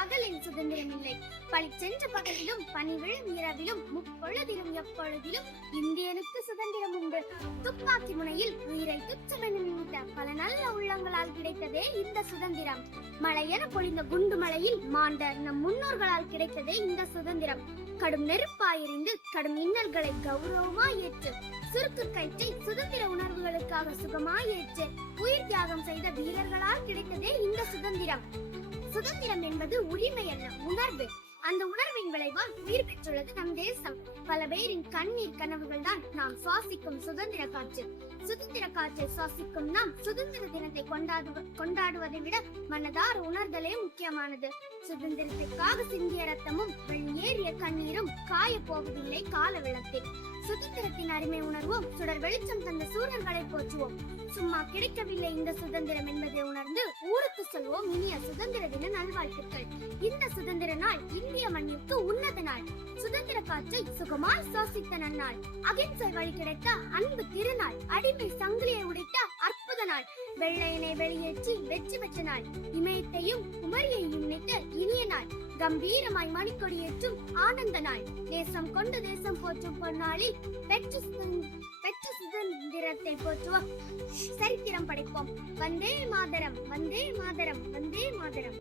பகலில் சுதந்திரம் இல்லை. பளிச்சென்ற பகலிலும் பனி விழும் இரவிலும் முப்பொழுதிலும் எப்பொழுதிலும் இந்தியனுக்கு சுதந்திரம் உண்டு. துப்பாக்கி முனையில் உயிரை துச்சமென நிமித்த பல நல்ல உள்ளங்களால் கிடைத்ததே இந்த சுதந்திரம். மழையென பொழிந்த குண்டு மலையில் மாண்ட நம் முன்னோர்களால் கிடைத்ததே இந்த சுதந்திரம். கடும் நெருப்பாயிருந்து கடும் இன்னல்களை கௌரவமாய் ஏற்று சுருக்கு கயிற்றை சுதந்திர உணர்வுகளுக்காக சுகமாய் ஏற்று உயிர் தியாகம் செய்த வீரர்களால் கிடைத்ததே இந்த சுதந்திரம். சுதந்திரம் என்பது உரிமை அல்ல, உணர்வு. அந்த உணர்வின் விளைவால் உயிர் பெற்றுள்ளது நம் தேசம். பல பேரின் கண்ணீர் கனவுகள் தான் நாம் சுவாசிக்கும் சுதந்திர காற்று. சுதந்திர காற்றை சுவாசிக்கும் நாம் சுதந்திர தினத்தை கொண்டாடுவதை விட மனதார உணர்தலே முக்கியமானது. சுதந்திரத்திற்காக சிந்திய ரத்தமும் வெளியேறிய கண்ணீரும் காய போவதில்லை கால விளக்கில். சுதந்திரத்தின் அருமை உணர்வோம், சுடர் வெளிச்சம் தந்த சூழல்களை போற்றுவோம். சும்மா கிடைக்கவில்லை இந்த சுதந்திரம் என்பதை உணர்ந்து ஊருக்கு செல்வோம் இனிய சுதந்திர தின நல்வாழ்த்துக்கள். இந்த சுதந்திர நாள் இந்திய மண்ணிற்கு உன்னத நாள். சுதந்திர காற்றை சுகமாய் சுவாசித்த நன்னாள். அகிம்சை வழி கிடைத்த அன்பு திருநாள். அடிமை சங்கிலியை உடைத்த அற்புத நாள். வெள்ளையனை வெளியேற்றி வெற்றி பெற்ற நாள். இமயத்தையும் குமரியையும் இணைத்த இனிய நாள். கம்பீரமாய் மணிக்கொடியேற்றும் ஆனந்த நாள். தேசம் கொண்டு தேசம் போற்றும் பொன்னாளில் பெற்ற சுதந்திரத்தை போற்றுவோம், சரித்திரம் படைப்போம். வந்தே மாதரம், வந்தே மாதரம், வந்தே மாதரம்.